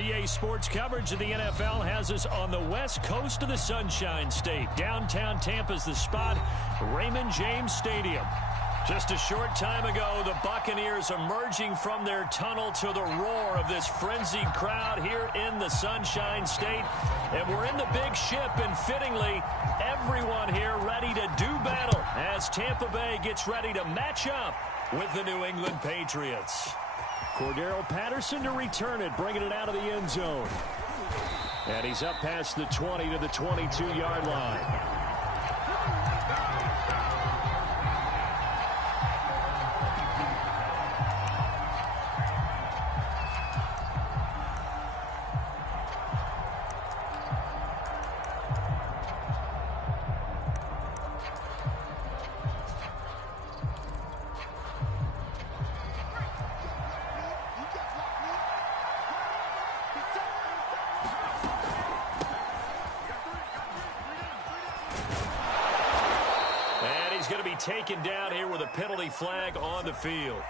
USDA Sports coverage of the NFL has us on the west coast of the Sunshine State. Downtown Tampa's the spot, Raymond James Stadium. Just a short time ago, the Buccaneers emerging from their tunnel to the roar of this frenzied crowd here in the Sunshine State. And we're in the big ship, and fittingly, everyone here ready to do battle as Tampa Bay gets ready to match up with the New England Patriots. Cordero Patterson to return it, bringing it out of the end zone. And he's up past the 20 to the 22-yard line. Taken down here with a penalty flag on the field.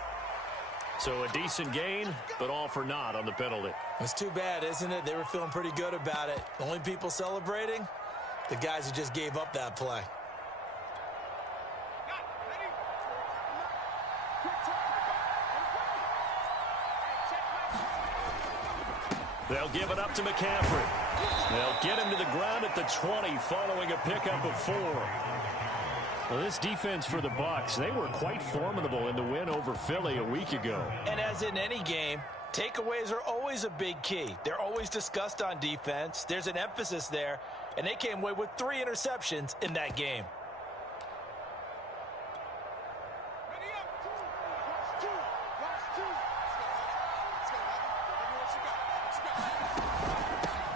So a decent gain, but all for naught on the penalty. It's too bad, isn't it? They were feeling pretty good about it. The only people celebrating, the guys who just gave up that play. They'll give it up to McCaffrey. They'll get him to the ground at the 20 following a pickup of 4. Well, this defense for the Bucs, they were quite formidable in the win over Philly a week ago. And as in any game, takeaways are always a big key. They're always discussed on defense. There's an emphasis there, and they came away with 3 interceptions in that game.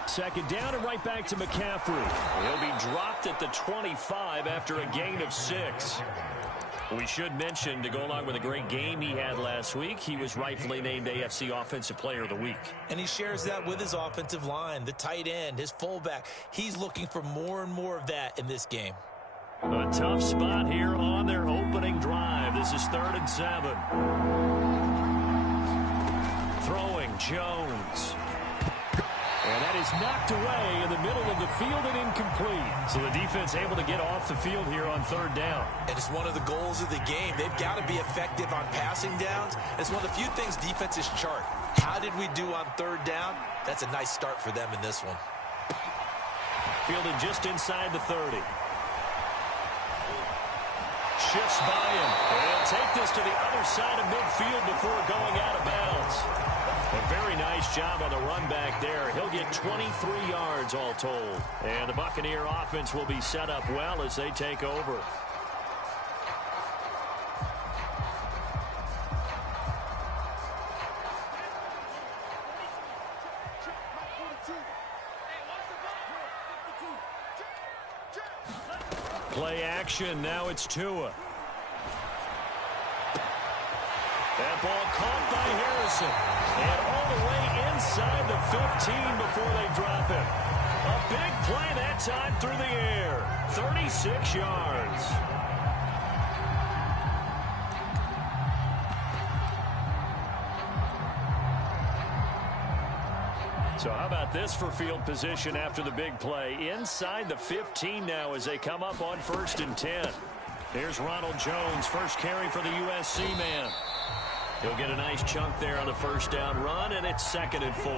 Second down and right back to McCaffrey. He'll be dropped at the 25 after a gain of 6. We should mention, to go along with a great game he had last week, he was rightfully named AFC Offensive Player of the Week. And he shares that with his offensive line, the tight end, his fullback. He's looking for more and more of that in this game. A tough spot here on their opening drive. This is 3rd and 7. Throwing Jones. And that is knocked away in the middle of the field and incomplete. So the defense able to get off the field here on 3rd down. And it's one of the goals of the game. They've got to be effective on passing downs. It's one of the few things defenses chart. How did we do on 3rd down? That's a nice start for them in this one. Fielded just inside the 30. Shifts by him. And he'll take this to the other side of midfield before going out of bounds. A very nice job on the run back there. He'll get 23 yards all told. And the Buccaneer offense will be set up well as they take over. Play action. Now it's Tua. That ball caught by Harrison. And all the way inside the 15 before they drop it. A big play that time through the air. 36 yards. So how about this for field position after the big play? Inside the 15 now as they come up on 1st and 10. Here's Ronald Jones, first carry for the USC man. He'll get a nice chunk there on the 1st down run, and it's 2nd and 4.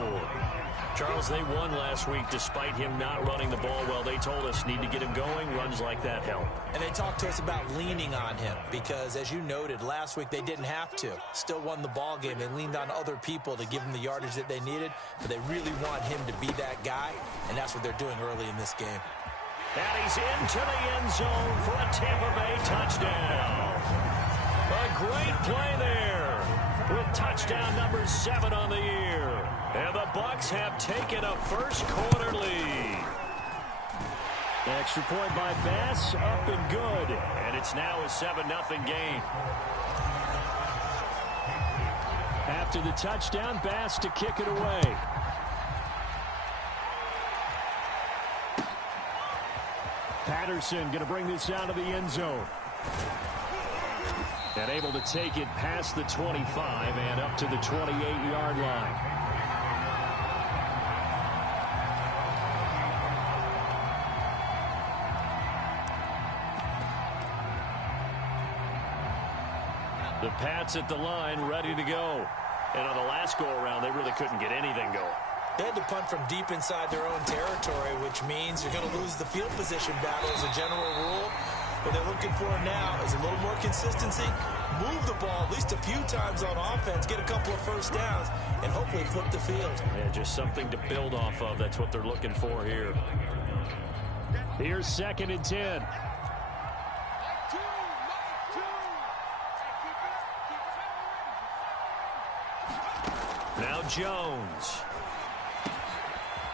Charles, they won last week despite him not running the ball well. They told us need to get him going. Runs like that help. And they talked to us about leaning on him because, as you noted, last week they didn't have to. Still won the ball game. They leaned on other people to give them the yardage that they needed, but they really want him to be that guy, and that's what they're doing early in this game. And he's into the end zone for a Tampa Bay touchdown. A great play there with touchdown number 7 on the year. And the Bucs have taken a first-quarter lead. Extra point by Bass, up and good. And it's now a 7-0 game. After the touchdown, Bass to kick it away. Patterson going to bring this out of the end zone. And able to take it past the 25 and up to the 28-yard line. The Pats at the line, ready to go. And on the last go-around, they really couldn't get anything going. They had to punt from deep inside their own territory, which means you're going to lose the field position battle as a general rule. What they're looking for now is a little more consistency, move the ball at least a few times on offense, get a couple of first downs, and hopefully flip the field. Yeah, just something to build off of. That's what they're looking for here. Here's 2nd and 10. Now Jones.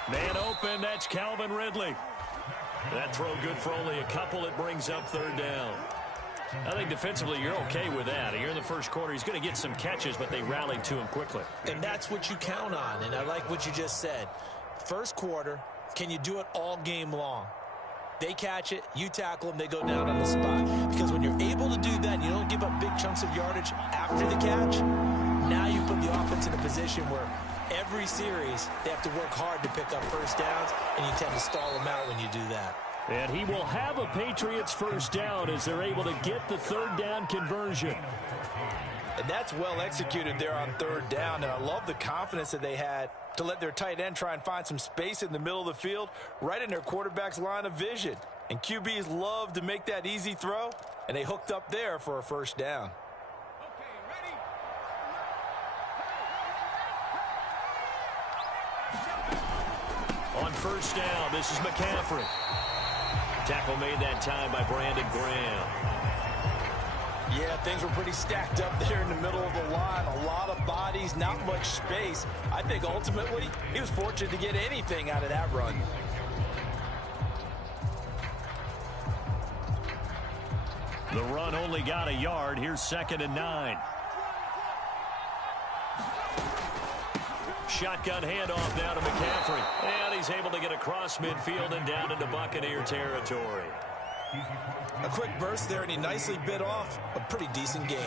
Man open, that's Calvin Ridley. That throw good for only a couple. It brings up 3rd down. I think defensively you're okay with that. Here in the first quarter, he's going to get some catches, but they rallied to him quickly. And that's what you count on, and I like what you just said. First quarter, can you do it all game long? They catch it, you tackle them, they go down on the spot. Because when you're able to do that, you don't give up big chunks of yardage after the catch, now you put the offense in a position where every series they have to work hard to pick up first downs, and you tend to stall them out when you do that. And he will have a Patriots first down as they're able to get the 3rd down conversion. And that's well executed there on 3rd down, and I love the confidence that they had to let their tight end try and find some space in the middle of the field, right in their quarterback's line of vision. And QBs love to make that easy throw, and they hooked up there for a first down. On first down, this is McCaffrey. Tackle made that time by Brandon Graham. Yeah, things were pretty stacked up there in the middle of the line. A lot of bodies, not much space. I think ultimately he was fortunate to get anything out of that run. The run only got a yard. Here's 2nd and 9. Shotgun handoff now to McCaffrey. And he's able to get across midfield and down into Buccaneer territory. A quick burst there, and he nicely bit off a pretty decent gain.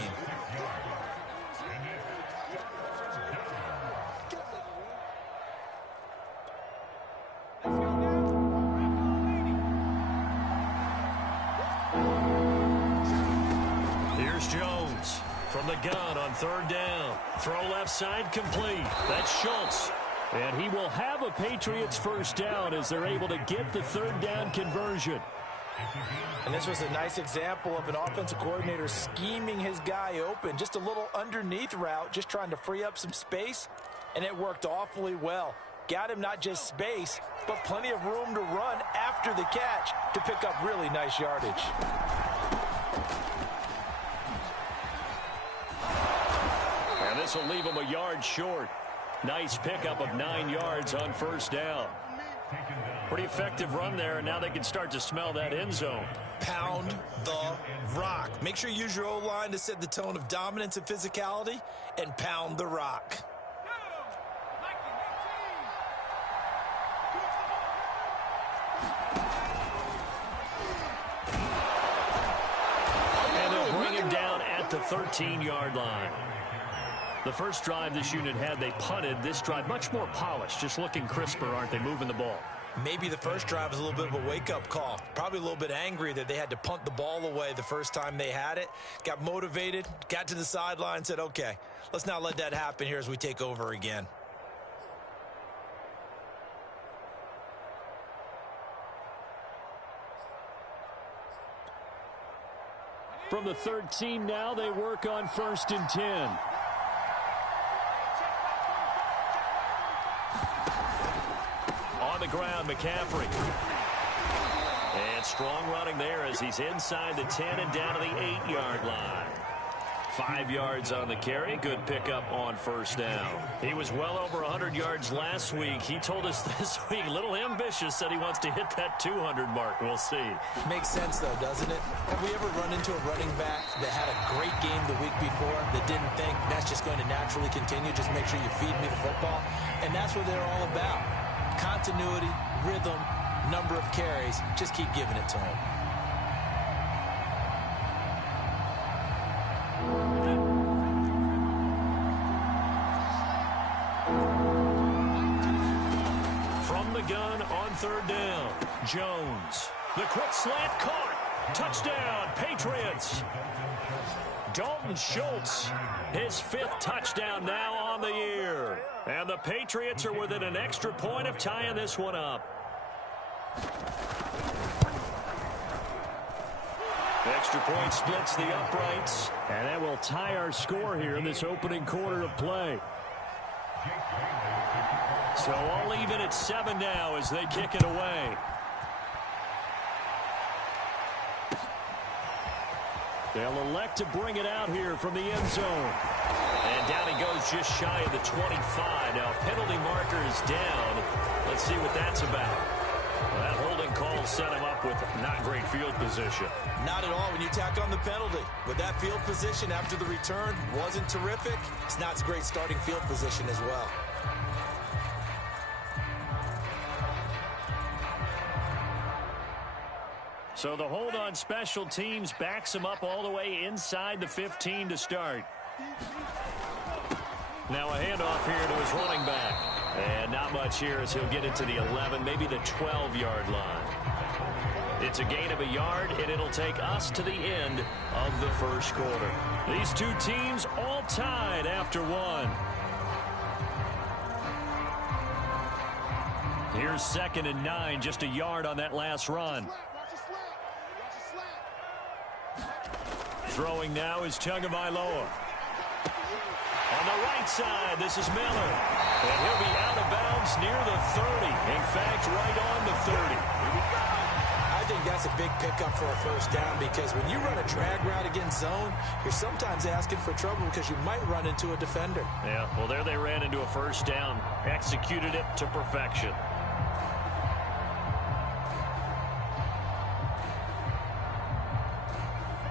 Here's Jones from the gun on 3rd down. Throw left side complete. That's Schultz. And he will have a Patriots first down as they're able to get the 3rd down conversion. And this was a nice example of an offensive coordinator scheming his guy open. Just a little underneath route, just trying to free up some space, and it worked awfully well. Got him not just space, but plenty of room to run after the catch to pick up really nice yardage. And this will leave him a yard short. Nice pickup of 9 yards on first down. Pretty effective run there, and now they can start to smell that end zone. Pound the rock. Make sure you use your O-line to set the tone of dominance and physicality, and pound the rock. And they'll bring him down at the 13-yard line. The first drive this unit had, they punted. This drive, much more polished, just looking crisper, aren't they, moving the ball? Maybe the first drive was a little bit of a wake-up call. Probably a little bit angry that they had to punt the ball away the first time they had it. Got motivated, got to the sideline, said, okay, let's not let that happen here as we take over again. From the 13 now, they work on 1st and 10. On the ground, McCaffrey. And strong running there as he's inside the 10 and down to the 8-yard line. 5 yards on the carry. Good pickup on first down. He was well over 100 yards last week. He told us this week, a little ambitious, said he wants to hit that 200 mark. We'll see. Makes sense, though, doesn't it? Have we ever run into a running back that had a great game the week before that didn't think that's just going to naturally continue? Just make sure you feed me the football. And that's what they're all about. Continuity, rhythm, number of carries. Just keep giving it to him. From the gun on 3rd down, Jones. The quick slant caught. Touchdown, Patriots. Dalton Schultz, his 5th touchdown now on the year. And the Patriots are within an extra point of tying this one up. Extra point splits the uprights. And that will tie our score here in this opening quarter of play. So all even at 7 now as they kick it away. They'll elect to bring it out here from the end zone. And down he goes just shy of the 25. Now penalty marker is down. Let's see what that's about. Well, that holding call set him up with not great field position. Not at all when you tack on the penalty. But that field position after the return wasn't terrific. It's not a great starting field position as well. So the hold on special teams backs him up all the way inside the 15 to start. Now a handoff here to his running back. And not much here as he'll get into the 11, maybe the 12-yard line. It's a gain of a yard, and it'll take us to the end of the first quarter. These two teams all tied after one. Here's 2nd and 9, just a yard on that last run. Throwing now is Tagovailoa. On the right side, this is Miller. And he'll be out of bounds near the 30. In fact, right on the 30. I think that's a big pickup for a first down because when you run a drag route against zone, you're sometimes asking for trouble because you might run into a defender. Yeah, well, there they ran into a first down. Executed it to perfection.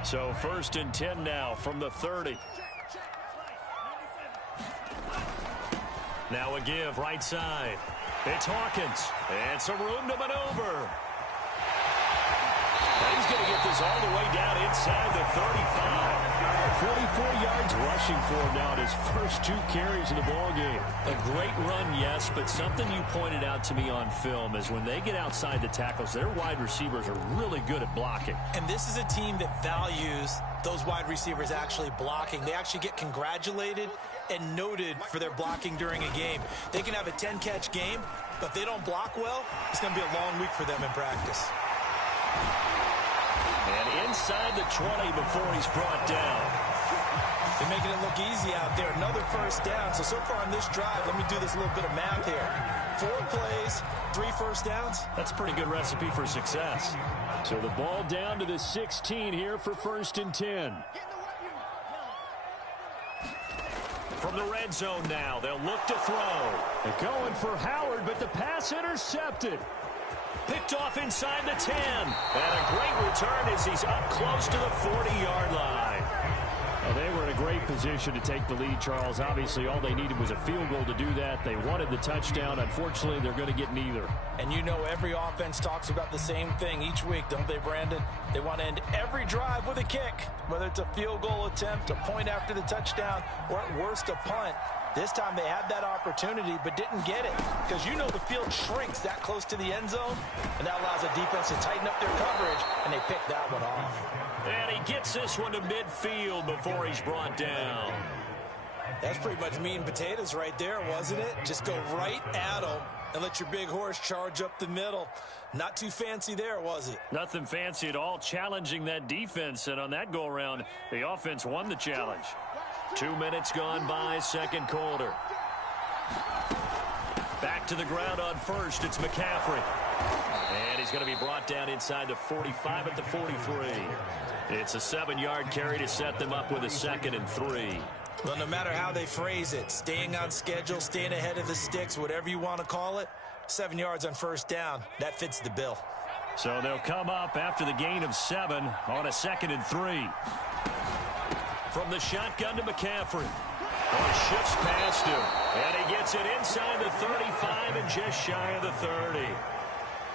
So 1st and 10 now from the 30. Now a give right side. It's Hawkins. And some room to maneuver. He's going to get this all the way down inside the 35. 44 yards rushing for him now in his first 2 carries of the ballgame. A great run, yes, but something you pointed out to me on film is when they get outside the tackles, their wide receivers are really good at blocking. And this is a team that values those wide receivers actually blocking. They actually get congratulated and noted for their blocking during a game. They can have a 10-catch game, but if they don't block well, it's going to be a long week for them in practice. And inside the 20 before he's brought down. They're making it look easy out there. Another first down. So far on this drive, let me do this little bit of math here. 4 plays, 3 first downs. That's a pretty good recipe for success. So the ball down to the 16 here for 1st and 10. From the red zone now, they'll look to throw. They're going for Howard, but the pass intercepted. Picked off inside the 10. And a great return as he's up close to the 40-yard line. Well, they were in a great position to take the lead, Charles. Obviously, all they needed was a field goal to do that. They wanted the touchdown. Unfortunately, they're going to get neither. And you know every offense talks about the same thing each week, don't they, Brandon? They want to end every drive with a kick, whether it's a field goal attempt, a point after the touchdown, or at worst a punt. This time they had that opportunity but didn't get it because you know the field shrinks that close to the end zone, and that allows the defense to tighten up their coverage, and they picked that one off. And he gets this one to midfield before he's brought down. That's pretty much meat and potatoes right there, wasn't it? Just go right at them and let your big horse charge up the middle. Not too fancy there, was it? Nothing fancy at all, challenging that defense, and on that go-around, the offense won the challenge. 2 minutes gone by, second quarter. Back to the ground on first, it's McCaffrey. And he's going to be brought down inside the 45 at the 43. It's a 7-yard carry to set them up with a 2nd and 3. Well, no matter how they phrase it, staying on schedule, staying ahead of the sticks, whatever you want to call it, 7 yards on first down, that fits the bill. So they'll come up after the gain of 7 on a 2nd and 3. From the shotgun to McCaffrey. Oh, shifts past him. And he gets it inside the 35 and just shy of the 30.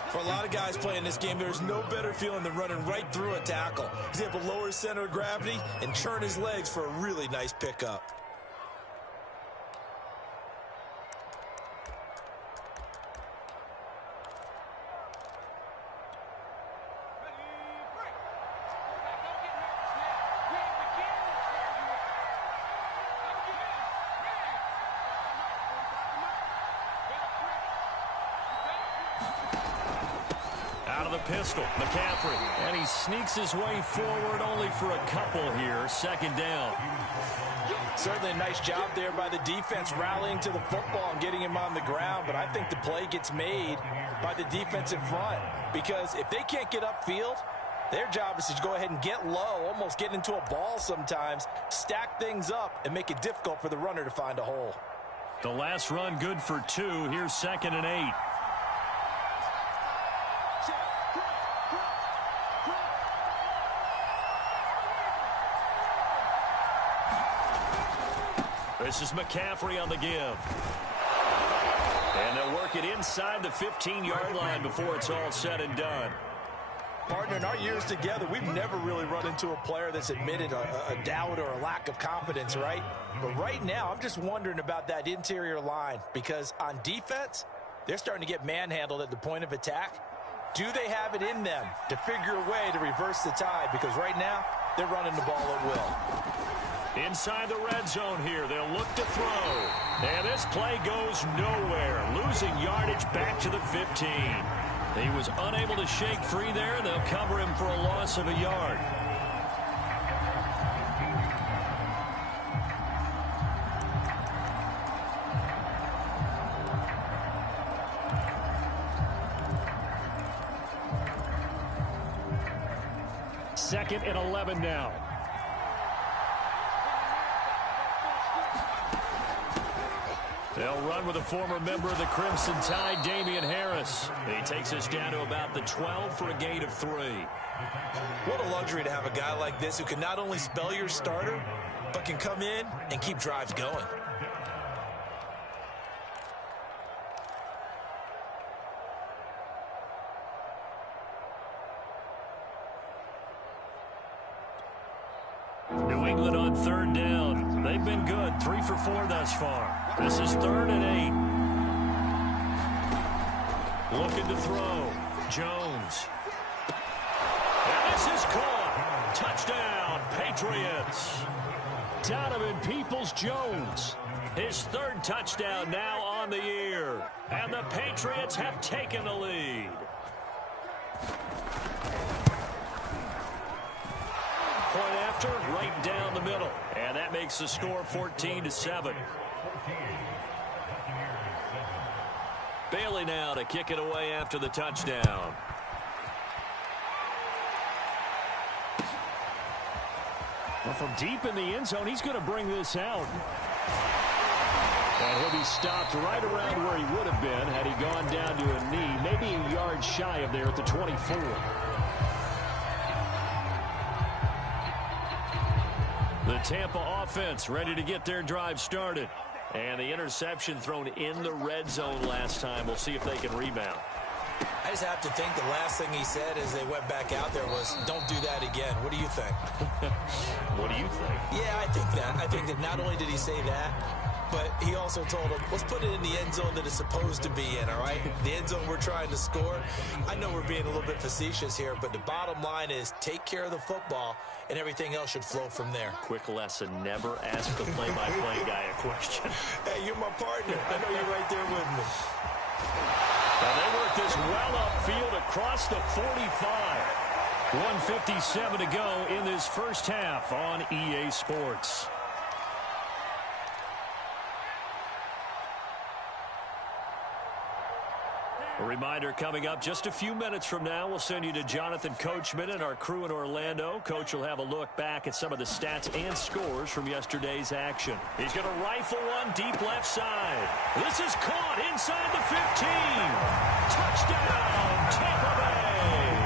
For a lot of guys playing this game, there's no better feeling than running right through a tackle. He's able to lower his center of gravity and turn his legs for a really nice pickup. Out of the pistol, McCaffrey. And he sneaks his way forward only for a couple here. Second down. Certainly a nice job there by the defense rallying to the football and getting him on the ground. But I think the play gets made by the defense in front. Because if they can't get upfield, their job is to go ahead and get low, almost get into a ball sometimes, stack things up, and make it difficult for the runner to find a hole. The last run good for 2. Here's 2nd and 8. This is McCaffrey on the give. And they'll work it inside the 15-yard line before it's all said and done. Partner, in our years together, we've never really run into a player that's admitted a doubt or a lack of confidence, right? But right now, I'm just wondering about that interior line because on defense, they're starting to get manhandled at the point of attack. Do they have it in them to figure a way to reverse the tide? Because right now, they're running the ball at will. Inside the red zone here, they'll look to throw. And this play goes nowhere, losing yardage back to the 15. He was unable to shake free there, and they'll cover him for a loss of a yard. Second and 11 now. They'll run with a former member of the Crimson Tide, Damian Harris. He takes us down to about the 12 for a gain of 3. What a luxury to have a guy like this who can not only spell your starter, but can come in and keep drives going. New England on 3rd down. They've been good, 3 for 4 thus far. This is 3rd and 8. Looking to throw. Jones. And this is caught. Touchdown, Patriots. Donovan Peoples-Jones. His 3rd touchdown now on the year. And the Patriots have taken the lead. Point after, right down the middle. And that makes the score 14-7. Bailey now to kick it away after the touchdown. Well, from deep in the end zone, he's going to bring this out. And he'll be stopped right around where he would have been had he gone down to a knee, maybe a yard shy of there at the 24. The Tampa offense ready to get their drive started. And the interception thrown in the red zone last time. We'll see if they can rebound. I just have to think the last thing he said as they went back out there was, don't do that again. What do you think? What do you think? Yeah, I think that. I think that not only did he say that, but he also told him, let's put it in the end zone that it's supposed to be in, all right? The end zone we're trying to score. I know we're being a little bit facetious here, but the bottom line is take care of the football, and everything else should flow from there. Quick lesson, never ask the play-by-play guy a question. Hey, you're my partner. I know you're right there with me. Now they work this well upfield across the 45. 1:57 to go in this first half on EA Sports. A reminder coming up just a few minutes from now, we'll send you to Jonathan Coachman and our crew in Orlando. Coach will have a look back at some of the stats and scores from yesterday's action. He's going to rifle one deep left side. This is caught inside the 15. Touchdown, Tampa Bay.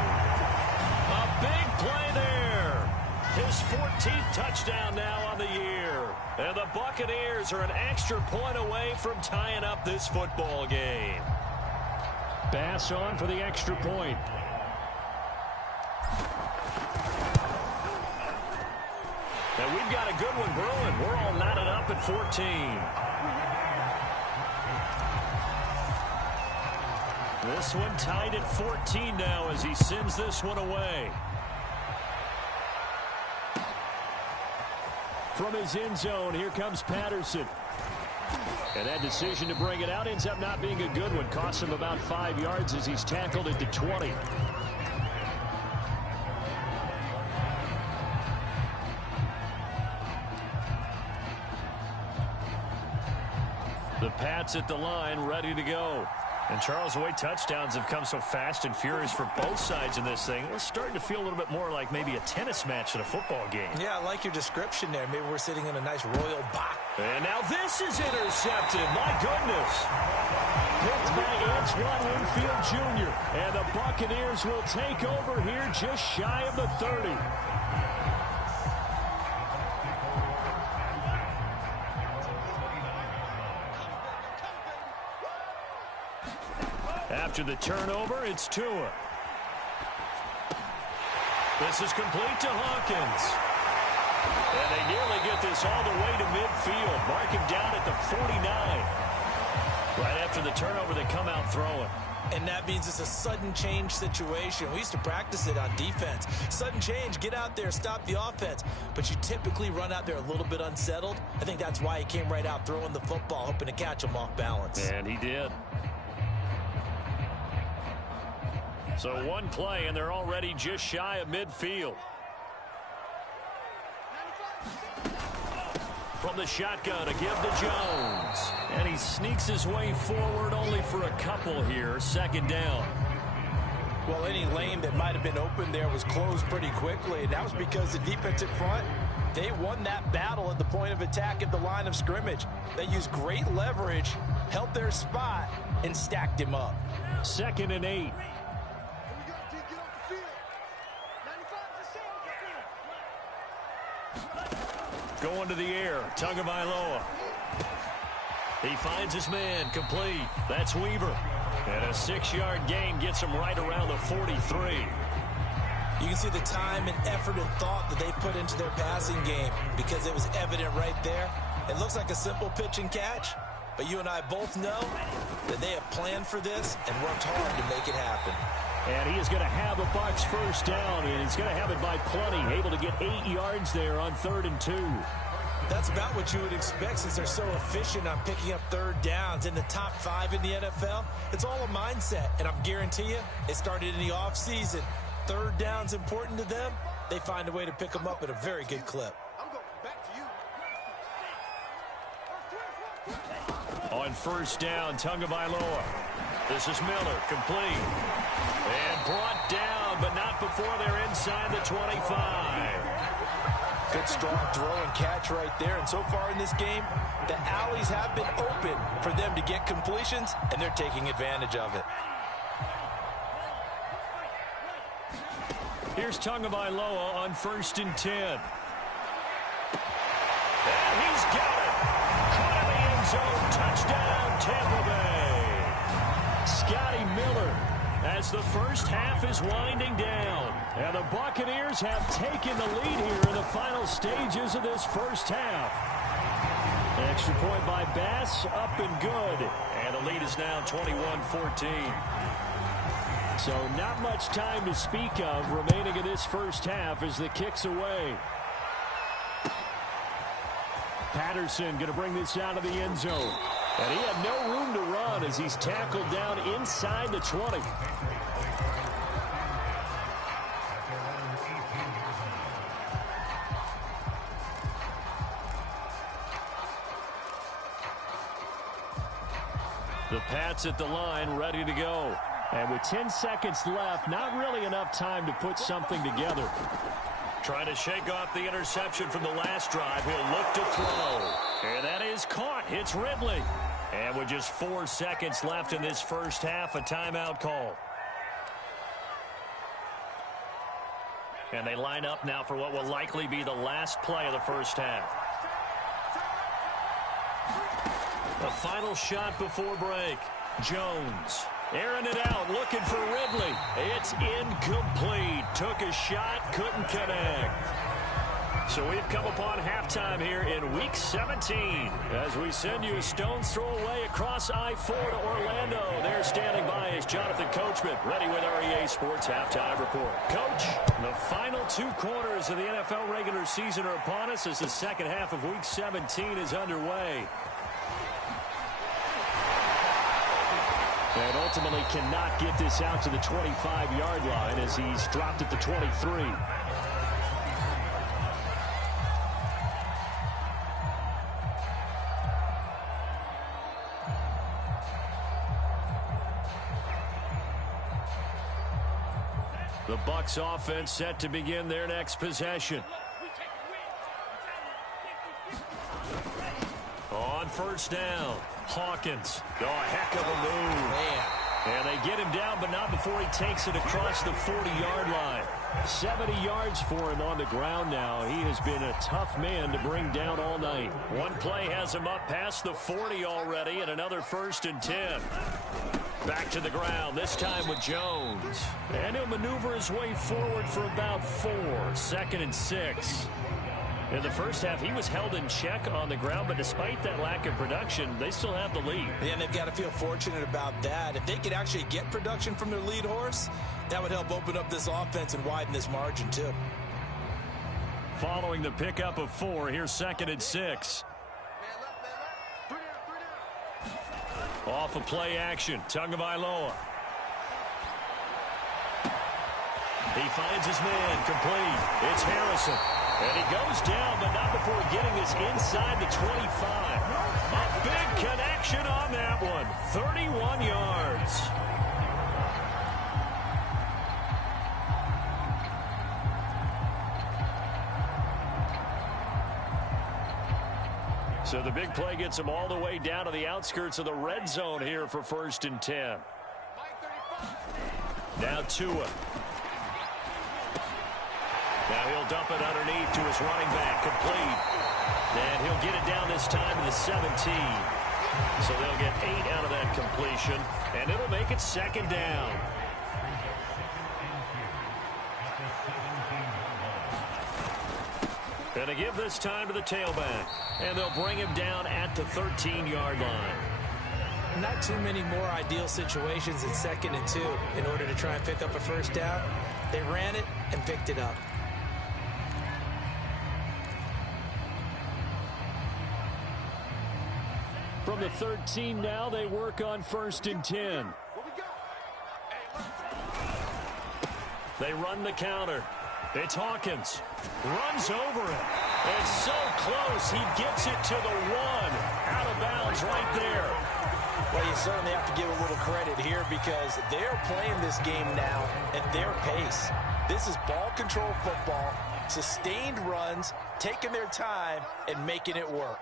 A big play there. His 14th touchdown now on the year. And the Buccaneers are an extra point away from tying up this football game. Bass on for the extra point. And we've got a good one brewing. We're all knotted up at 14. This one tied at 14 now as he sends this one away. From his end zone, here comes Patterson. And that decision to bring it out ends up not being a good one. Costs him about 5 yards as he's tackled at the 20. Pats at the line, ready to go. And, Charles, the way touchdowns have come so fast and furious for both sides in this thing, it's starting to feel a little bit more like maybe a tennis match in a football game. Yeah, I like your description there. Maybe we're sitting in a nice royal box. And now this is intercepted. My goodness. Picked by Antoine Winfield Jr. And the Buccaneers will take over here just shy of the 30. After the turnover, it's Tua. This is complete to Hawkins. And they nearly get this all the way to midfield. Mark him down at the 49. Right after the turnover, they come out throwing. And that means it's a sudden change situation. We used to practice it on defense. Sudden change, get out there, stop the offense. But you typically run out there a little bit unsettled. I think that's why he came right out throwing the football, hoping to catch him off balance. And he did. So one play, and they're already just shy of midfield. From the shotgun, a give to Jones. And he sneaks his way forward only for a couple here. Second down. Well, any lane that might have been open there was closed pretty quickly. And that was because the defensive front, they won that battle at the point of attack at the line of scrimmage. They used great leverage, held their spot, and stacked him up. 2nd and 8. Going to the air, Tagovailoa. He finds his man, complete. That's Weaver. And a 6-yard gain gets him right around the 43. You can see the time and effort and thought that they put into their passing game because it was evident right there. It looks like a simple pitch and catch, but you and I both know that they have planned for this and worked hard to make it happen. And he is going to have the Bucs first down, and he's going to have it by plenty, able to get 8 yards there on 3rd and 2. That's about what you would expect since they're so efficient on picking up 3rd downs in the top 5 in the NFL. It's all a mindset, and I'm guarantee you it started in the offseason. 3rd down's important to them. They find a way to pick them up at a very good clip. On first down, Tagovailoa. This is Miller, complete. And brought down, but not before they're inside the 25. Good strong throw and catch right there. And so far in this game, the alleys have been open for them to get completions, and they're taking advantage of it. Here's Tagovailoa on 1st and 10. And he's got it. Caught in the end zone. Touchdown, Tampa Bay. Scotty Miller as the first half is winding down. And the Buccaneers have taken the lead here in the final stages of this first half. Extra point by Bass, up and good. And the lead is now 21-14. So not much time to speak of remaining in this first half as the kick's away. Patterson going to bring this out of the end zone. And he had no room to run as he's tackled down inside the 20. The Pats at the line, ready to go. And with 10 seconds left, not really enough time to put something together. Trying to shake off the interception from the last drive. He'll look to throw. And that is caught. It's Ridley. And with just 4 seconds left in this first half, a timeout call. And they line up now for what will likely be the last play of the first half. The final shot before break. Jones. Airing it out, looking for Ridley. It's incomplete. Took a shot, couldn't connect. So we've come upon halftime here in Week 17 as we send you a stone's throw away across I-4 to Orlando. There standing by is Jonathan Coachman, ready with REA Sports Halftime Report. Coach, the final 2 quarters of the NFL regular season are upon us as the second half of Week 17 is underway. And ultimately cannot get this out to the 25-yard line as he's dropped at the 23. The Bucs offense set to begin their next possession. On first down, Hawkins. Oh, a heck of a move. Man. And they get him down, but not before he takes it across the 40-yard line. 70 yards for him on the ground now. He has been a tough man to bring down all night. One play has him up past the 40 already, and another 1st and 10. Back to the ground, this time with Jones. And he'll maneuver his way forward for about 4. 2nd and 6. In the first half, he was held in check on the ground, but despite that lack of production, they still have the lead. And they've got to feel fortunate about that. If they could actually get production from their lead horse, that would help open up this offense and widen this margin, too. Following the pickup of 4, here's 2nd and 6. Off of play action, Tagovailoa. He finds his man, complete. It's Harrison. And he goes down, but not before getting this inside the 25. A big connection on that one. 31 yards. So the big play gets him all the way down to the outskirts of the red zone here for 1st and 10. Now Tua. Now he'll dump it underneath to his running back, complete. And he'll get it down this time to the 17. So they'll get 8 out of that completion, and it'll make it 2nd down. And to give this time to the tailback, and they'll bring him down at the 13-yard line. Not too many more ideal situations in 2nd and 2 in order to try and pick up a 1st down. They ran it and picked it up. From the 13 now, they work on 1st and 10. They run the counter. It's Hawkins. Runs over it. It's so close, he gets it to the 1. Out of bounds right there. Well, you certainly have to give a little credit here because they're playing this game now at their pace. This is ball control football, sustained runs, taking their time, and making it work.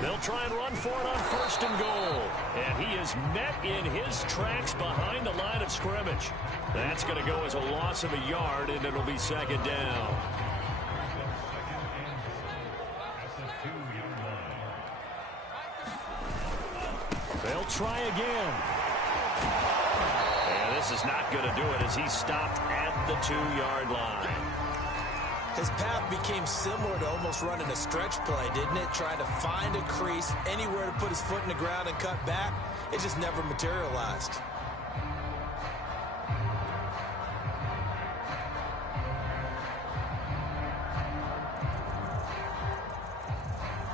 They'll try and run for it on 1st and goal. And he is met in his tracks behind the line of scrimmage. That's going to go as a loss of a yard, and it'll be 2nd down. They'll try again. And this is not going to do it as he stopped at the 2-yard line. His path became similar to almost running a stretch play, didn't it? Trying to find a crease, anywhere to put his foot in the ground and cut back. It just never materialized.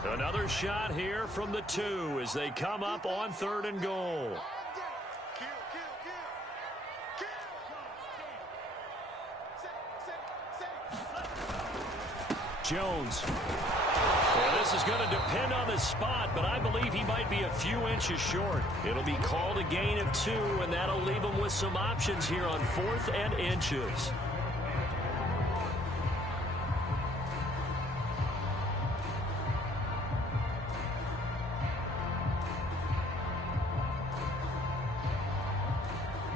Another shot here from the 2 as they come up on 3rd and goal. Jones. Well, this is going to depend on the spot, but I believe he might be a few inches short. It'll be called a gain of 2, and that'll leave him with some options here on 4th and inches.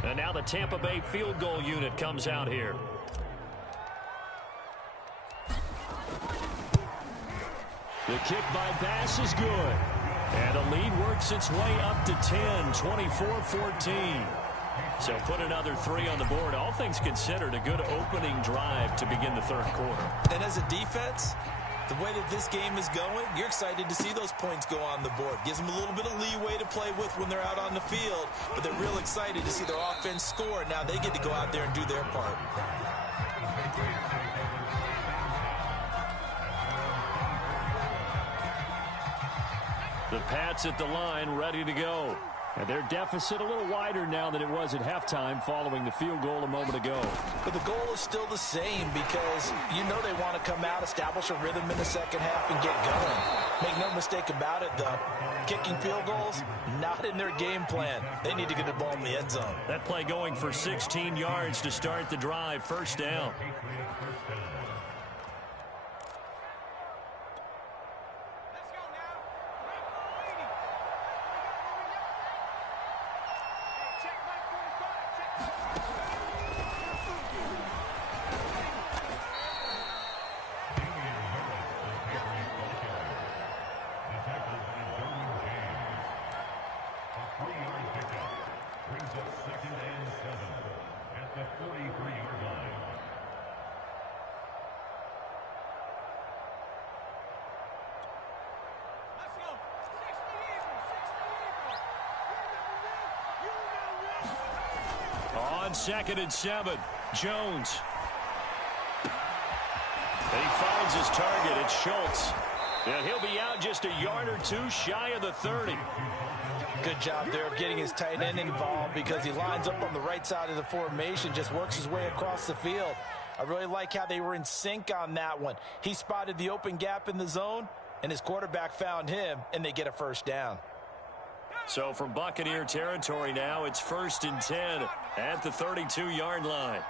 And now the Tampa Bay field goal unit comes out here. The kick by Bass is good. And the lead works its way up to 10, 24-14. So put another 3 on the board. All things considered, a good opening drive to begin the 3rd quarter. And as a defense, the way that this game is going, you're excited to see those points go on the board. Gives them a little bit of leeway to play with when they're out on the field. But they're real excited to see their offense score. Now they get to go out there and do their part. The Pats at the line, ready to go. And their deficit a little wider now than it was at halftime following the field goal a moment ago. But the goal is still the same because you know they want to come out, establish a rhythm in the second half, and get going. Make no mistake about it, though. Kicking field goals, not in their game plan. They need to get the ball in the end zone. That play going for 16 yards to start the drive. First down. On 2nd and 7, Jones. And he finds his target. It's Schultz. And he'll be out just a yard or two shy of the 30. Good job there of getting his tight end involved because he lines up on the right side of the formation, just works his way across the field. I really like how they were in sync on that one. He spotted the open gap in the zone, and his quarterback found him, and they get a first down. So from Buccaneer territory now, it's 1st and 10 at the 32-yard line.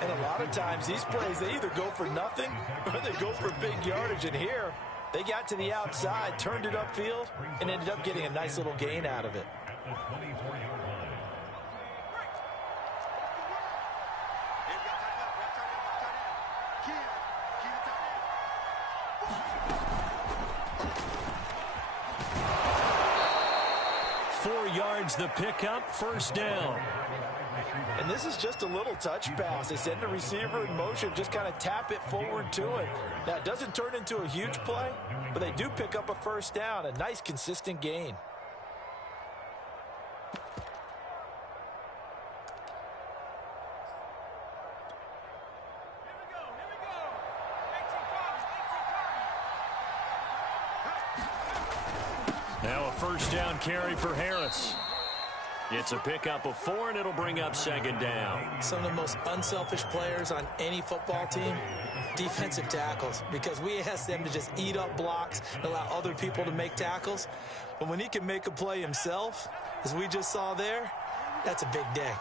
And a lot of times these plays, they either go for nothing or they go for big yardage. And here, they got to the outside, turned it upfield, and ended up getting a nice little gain out of it. The pickup, first down. And this is just a little touch pass. They send the receiver in motion, just kind of tap it forward to it. Now, it doesn't turn into a huge play, but they do pick up a first down, a nice, consistent gain. Now a first down carry for Harris. It's a pickup of 4, and it'll bring up 2nd down. Some of the most unselfish players on any football team, defensive tackles, because we ask them to just eat up blocks and allow other people to make tackles. But when he can make a play himself, as we just saw there, that's a big day.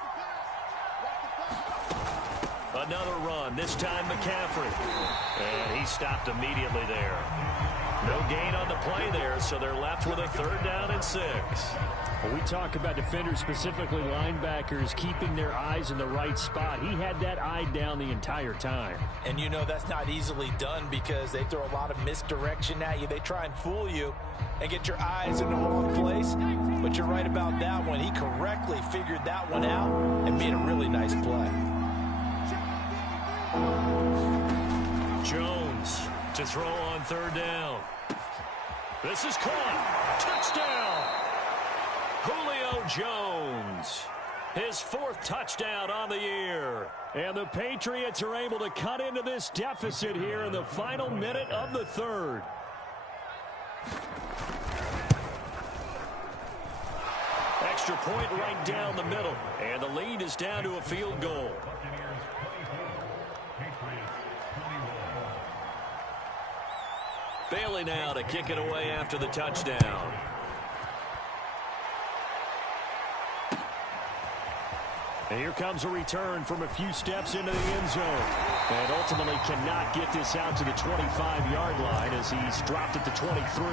Another run, this time McCaffrey. And he stopped immediately there. No gain on the play there, so they're left with a 3rd down and 6. Well, we talk about defenders, specifically linebackers, keeping their eyes in the right spot. He had that eye down the entire time. And you know that's not easily done because they throw a lot of misdirection at you. They try and fool you and get your eyes in the wrong place. But you're right about that one. He correctly figured that one out and made a really nice play. Jones to throw on 3rd down. This is caught. Touchdown. Julio Jones. His 4th touchdown on the year. And the Patriots are able to cut into this deficit here in the final minute of the 3rd. Extra point right down the middle. And the lead is down to a field goal. Bailey now to kick it away after the touchdown. And here comes a return from a few steps into the end zone. And ultimately cannot get this out to the 25-yard line as he's dropped at the 23.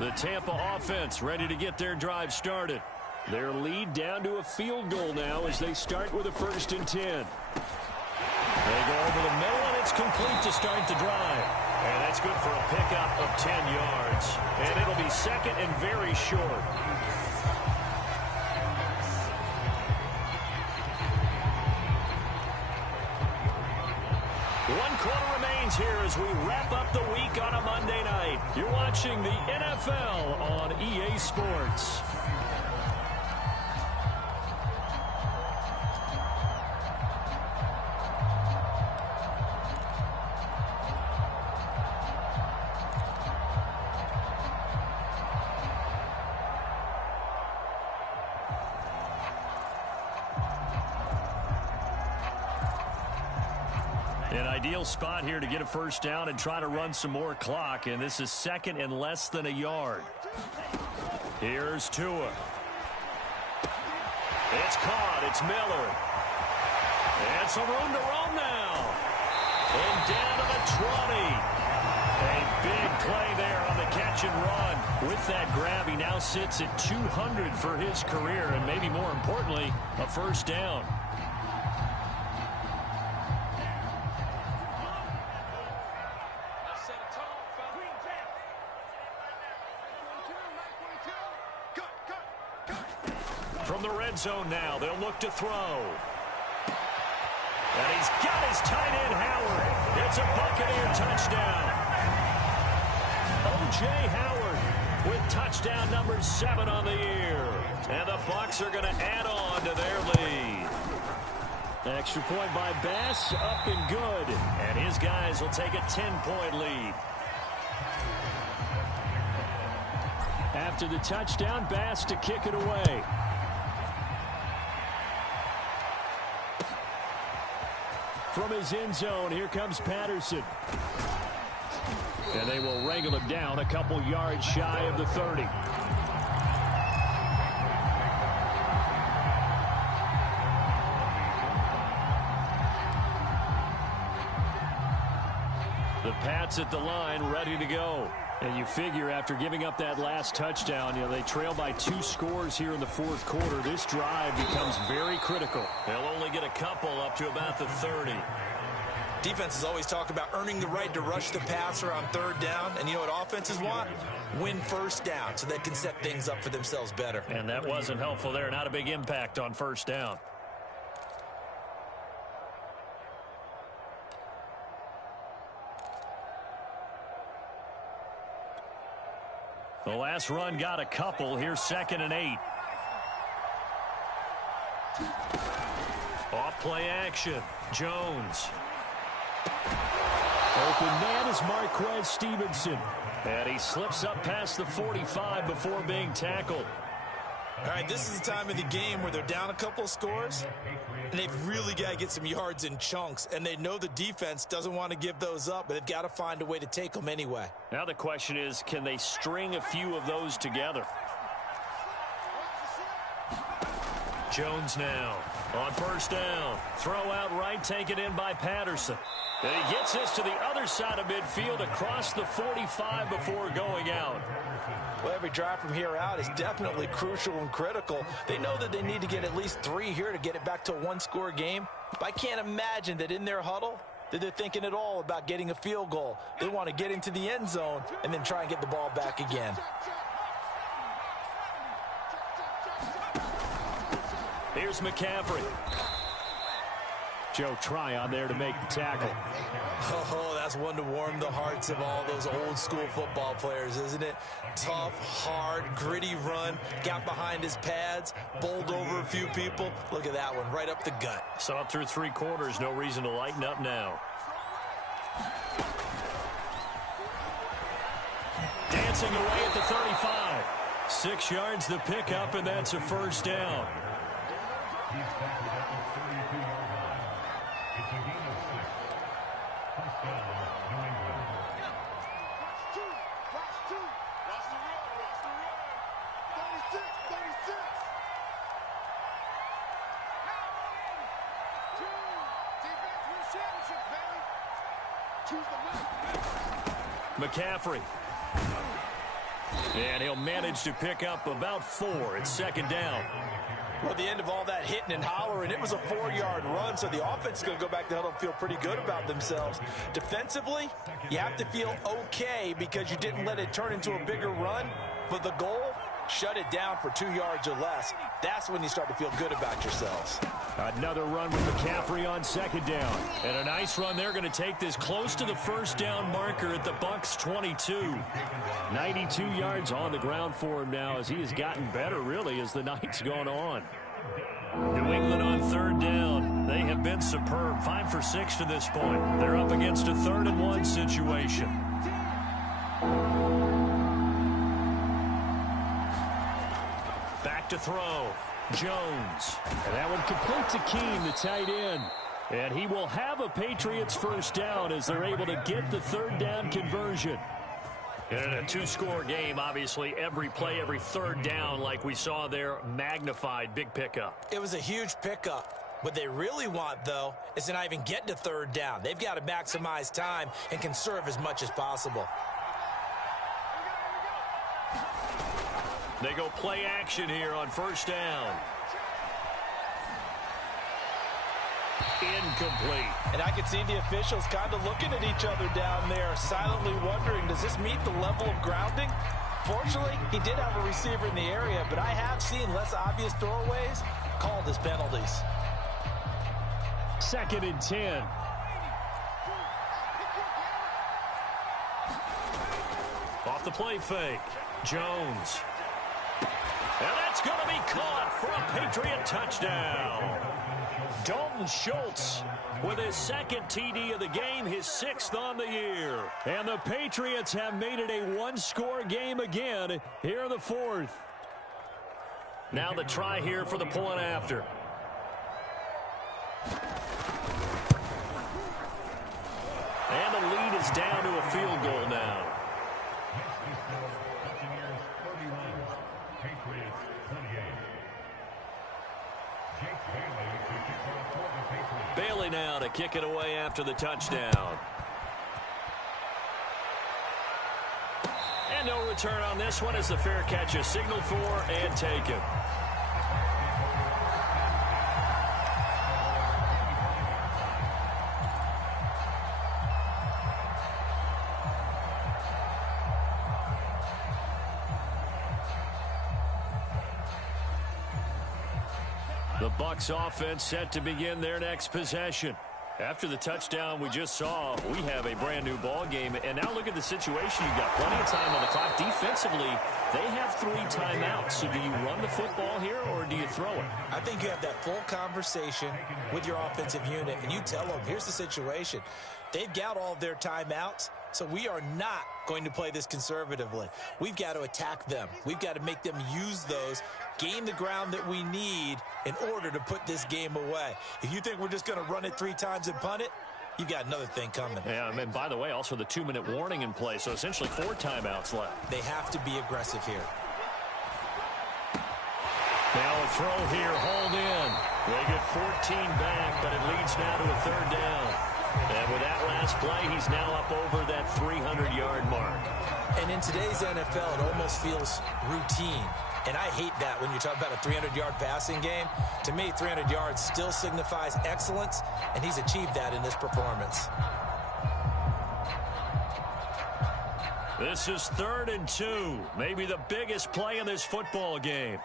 The Tampa offense ready to get their drive started. Their lead down to a field goal now as they start with a 1st and 10. They go over the middle, and it's complete to start the drive. And that's good for a pickup of 10 yards. And it'll be 2nd and very short. One quarter remains here as we wrap up the week on a Monday night. You're watching the NFL on EA Sports. An ideal spot here to get a first down and try to run some more clock, and this is second and less than a yard. Here's Tua. It's caught. It's Miller. And some room to roam now. And down to the 20. A big play there on the catch and run. With that grab, he now sits at 200 for his career, and maybe more importantly, a first down. From the red zone now, they'll look to throw. And he's got his tight end, Howard. It's a Buccaneer touchdown. O.J. Howard with touchdown number 7 on the year. And the Bucs are going to add on to their lead. Extra point by Bass, up and good. And his guys will take a 10-point lead. After the touchdown, Bass to kick it away. From his end zone, here comes Patterson. And they will wrangle him down a couple yards shy of the 30. The Pats at the line, ready to go. And you figure after giving up that last touchdown, they trail by 2 scores here in the fourth quarter. This drive becomes very critical. They'll only get a couple up to about the 30. Defenses always talk about earning the right to rush the passer on third down. And you know what offenses want? Win first down so they can set things up for themselves better. And that wasn't helpful there. Not a big impact on first down. The last run got a couple. Here's 2nd and 8. Off play action. Jones. Open man is Marquez Stevenson. And he slips up past the 45 before being tackled. All right, this is the time of the game where they're down a couple of scores, and they've really got to get some yards in chunks, and they know the defense doesn't want to give those up, but they've got to find a way to take them anyway. Now the question is, can they string a few of those together? Jones now on first down. Throw out right, taken in by Patterson. And he gets this to the other side of midfield across the 45 before going out. Well, every drive from here out is definitely crucial and critical. They know that they need to get at least 3 here to get it back to a 1-score game. But I can't imagine that in their huddle that they're thinking at all about getting a field goal. They want to get into the end zone and then try and get the ball back again. Here's McCaffrey. Joe Tryon there to make the tackle. Oh, that's one to warm the hearts of all those old school football players, isn't it? Tough, hard, gritty run, got behind his pads, bowled over a few people. Look at that one, right up the gut. So up through 3 quarters, no reason to lighten up now. Dancing away at the 35. 6 yards the pickup, and that's a first down. McCaffrey. And he'll manage to pick up about 4. It's 2nd down. Well, at the end of all that hitting and hollering, it was a 4-yard run, so the offense is going to go back to the huddle and feel pretty good about themselves. Defensively, you have to feel okay because you didn't let it turn into a bigger run, but the goal, shut it down for 2 yards or less. That's when you start to feel good about yourselves. Another run with McCaffrey on 2nd down. And a nice run. They're going to take this close to the first down marker at the Bucs 22. 92 yards on the ground for him now as he has gotten better, really, as the night's gone on. New England on 3rd down. They have been superb. 5 for 6 to this point. They're up against a 3rd and 1 situation. Back to throw. Jones. And that one complete to Keene, the tight end. And he will have a Patriots first down as they're able to get the third down conversion. In a two-score game, obviously, every play, every third down, like we saw there, magnified, big pickup. It was a huge pickup. What they really want, though, is to not even get to third down. They've got to maximize time and conserve as much as possible. They go play action here on first down. Incomplete. And I could see the officials kind of looking at each other down there, silently wondering, does this meet the level of grounding? Fortunately, he did have a receiver in the area, but I have seen less obvious throwaways called as penalties. 2nd and 10. Off the play fake. Jones. And that's going to be caught for a Patriot touchdown. Dalton Schultz with his 2nd TD of the game, his 6th on the year. And the Patriots have made it a one-score game again here in the 4th. Now the try here for the point after. And the lead is down to a field goal now. Bailey now to kick it away after the touchdown. And no return on this one as the fair catch is signaled for and taken. The Bucs offense set to begin their next possession. After the touchdown we just saw, we have a brand new ball game. And now look at the situation. You've got plenty of time on the clock. Defensively, they have 3 timeouts. So do you run the football here or do you throw it? I think you have that full conversation with your offensive unit, and you tell them, here's the situation. They've got all of their timeouts, so we are not going to play this conservatively. We've got to attack them. We've got to make them use those, gain the ground that we need in order to put this game away. If you think we're just going to run it 3 times and punt it, you've got another thing coming. Yeah, and by the way, also the 2-minute warning in play, so essentially 4 timeouts left. They have to be aggressive here. Now a throw here, hauled in. They get 14 back, but it leads now to a third down. And with that last play, he's now up over that 300-yard mark. And in today's NFL, it almost feels routine. And I hate that when you talk about a 300-yard passing game. To me, 300 yards still signifies excellence, and he's achieved that in this performance. This is 3rd and 2, maybe the biggest play in this football game.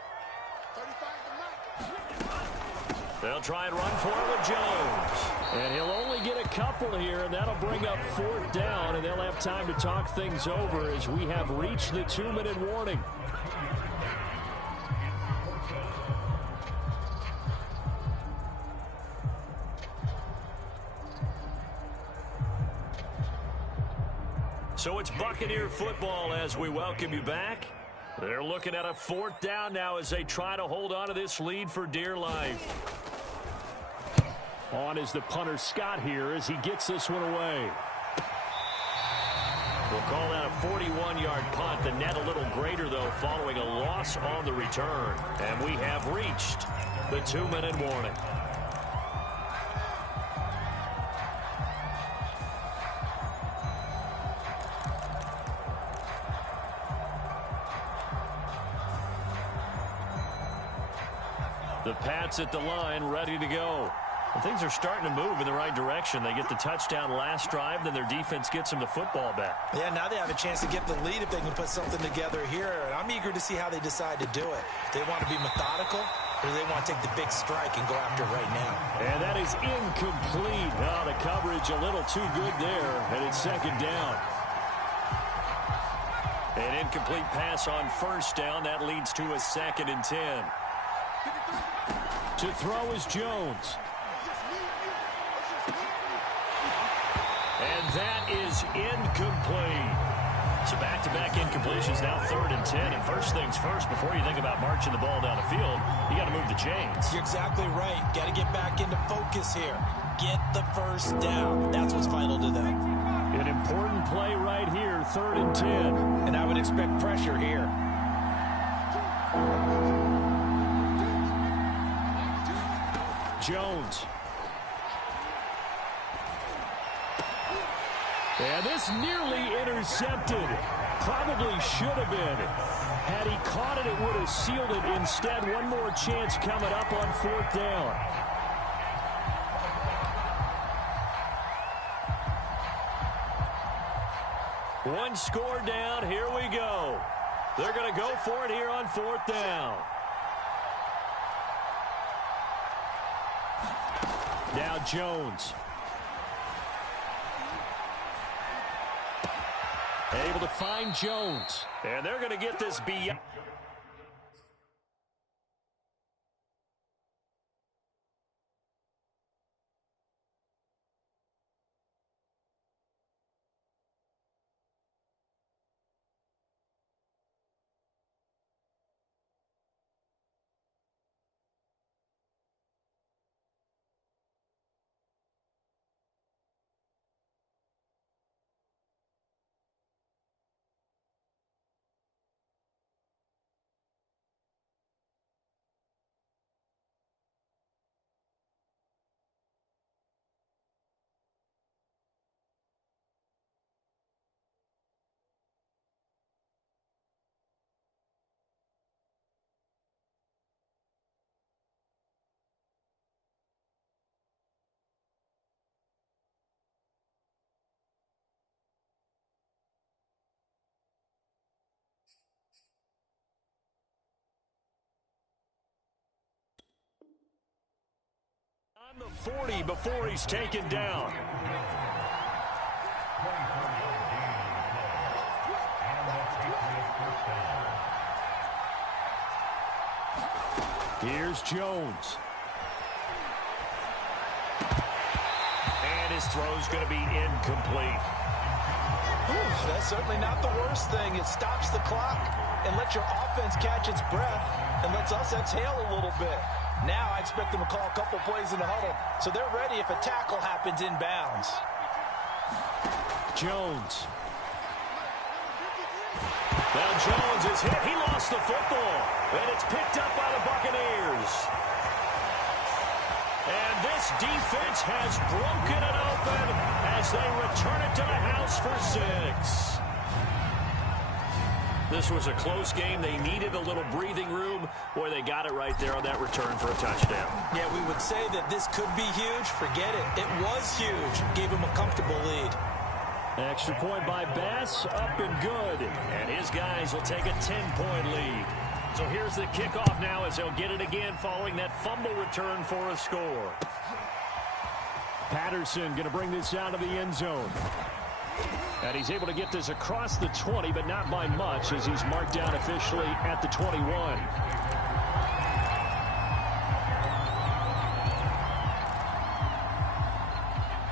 They'll try and run for it with Jones. And he'll only get a couple here, and that'll bring up 4th down, and they'll have time to talk things over as we have reached the 2-minute warning. So it's Buccaneer football as we welcome you back. They're looking at a 4th down now as they try to hold on to this lead for dear life. On is the punter Scott here as he gets this one away. We'll call that a 41-yard punt. The net a little greater, though, following a loss on the return. And we have reached the 2-minute warning. The Pats at the line, ready to go. And things are starting to move in the right direction. They get the touchdown last drive, then their defense gets them the football back. Yeah, now they have a chance to get the lead if they can put something together here. And I'm eager to see how they decide to do it. They want to be methodical, or they want to take the big strike and go after it right now. And that is incomplete. Oh, the coverage a little too good there, and it's 2nd down. An incomplete pass on 1st down. That leads to a 2nd and 10. To throw is Jones. And that is incomplete. So back-to-back incompletions, now 3rd and 10. And first things first, before you think about marching the ball down the field, you got to move the chains. You're exactly right. Got to get back into focus here. Get the first down. That's what's vital to them. An important play right here, 3rd and 10. And I would expect pressure here. Jones. And this nearly intercepted. Probably should have been. Had he caught it, it would have sealed it. Instead, one more chance coming up on 4th down. One score down. Here we go. They're going to go for it here on 4th down. Now Jones. Able to find Jones. And they're going to get this beyond. On the 40 before he's taken down. Here's Jones. And his throw's going to be incomplete. That's certainly not the worst thing. It stops the clock and lets your offense catch its breath and lets us exhale a little bit. Now I expect them to call a couple plays in the huddle, so they're ready if a tackle happens inbounds. Jones. Now Jones is hit. He lost the football, and it's picked up by the Buccaneers. And this defense has broken it open as they return it to the house for 6. This was a close game. They needed a little breathing room. Boy, they got it right there on that return for a touchdown. Yeah, we would say that this could be huge. Forget it. It was huge. Gave him a comfortable lead. Extra point by Bass, up and good. And his guys will take a 10-point lead. So here's the kickoff now as they'll get it again following that fumble return for a score. Patterson going to bring this out of the end zone. And he's able to get this across the 20, but not by much as he's marked down officially at the 21.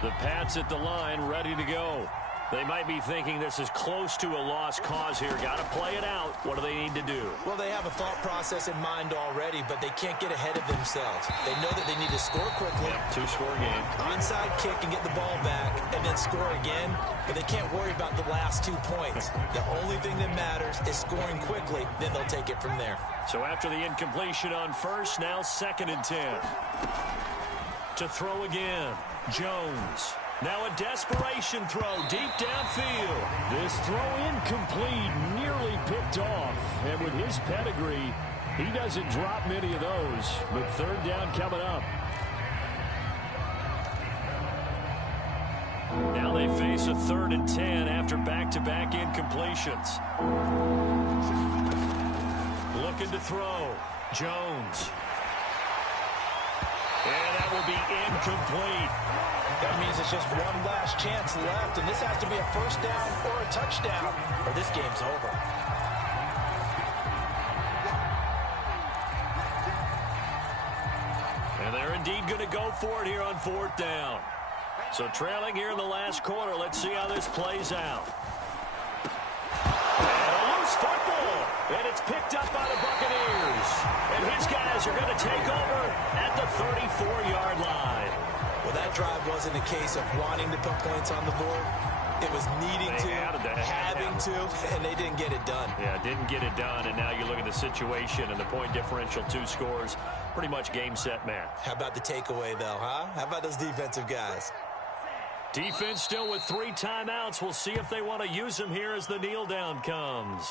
The Pats at the line, ready to go. They might be thinking this is close to a lost cause here. Got to play it out. What do they need to do? Well, they have a thought process in mind already, but they can't get ahead of themselves. They know that they need to score quickly. Yep, 2-score game. Onside kick and get the ball back, and then score again. But they can't worry about the last 2 points. The only thing that matters is scoring quickly. Then they'll take it from there. So after the incompletion on first, now 2nd and 10. To throw again, Jones. Now a desperation throw deep downfield. This throw incomplete, nearly picked off. And with his pedigree, he doesn't drop many of those. But 3rd down coming up. Now they face a 3rd and 10 after back-to-back incompletions. Looking to throw. Jones. And that will be incomplete. That means it's just one last chance left, and this has to be a 1st down or a touchdown, or this game's over. And they're indeed going to go for it here on 4th down. So trailing here in the last quarter, let's see how this plays out. And it's picked up by the Buccaneers. And his guys are going to take over at the 34-yard line. Well, that drive wasn't a case of wanting to put points on the board. It was needing to, having to, and they didn't get it done. Yeah, didn't get it done, and now you look at the situation and the point differential, 2 scores, pretty much game, set, match. How about the takeaway, though, huh? How about those defensive guys? Defense still with 3 timeouts. We'll see if they want to use them here as the kneel down comes.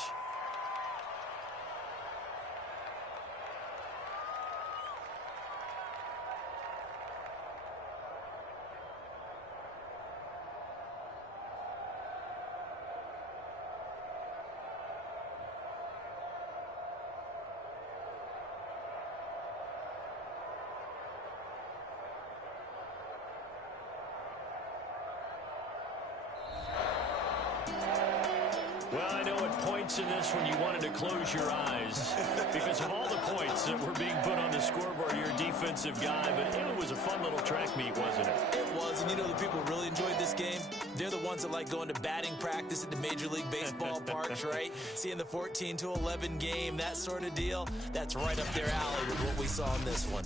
Well, I know at points in this when you wanted to close your eyes because of all the points that were being put on the scoreboard, you're a defensive guy, but it was a fun little track meet, wasn't it? It was, and you know the people who really enjoyed this game? They're the ones that like going to batting practice at the Major League Baseball parks, right? Seeing the 14-11 game, that sort of deal. That's right up their alley with what we saw in this one.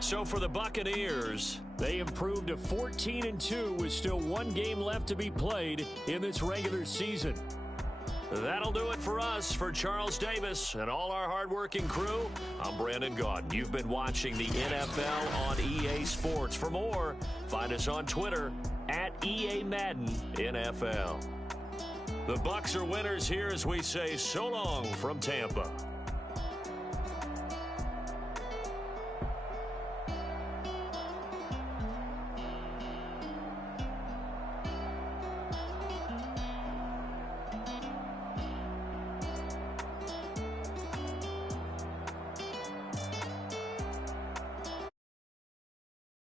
So for the Buccaneers, they improved to 14-2 with still 1 game left to be played in this regular season. That'll do it for us. For Charles Davis and all our hardworking crew, I'm Brandon Gaudin. You've been watching the NFL on EA Sports. For more, find us on Twitter at EA Madden NFL. The Bucs are winners here as we say so long from Tampa.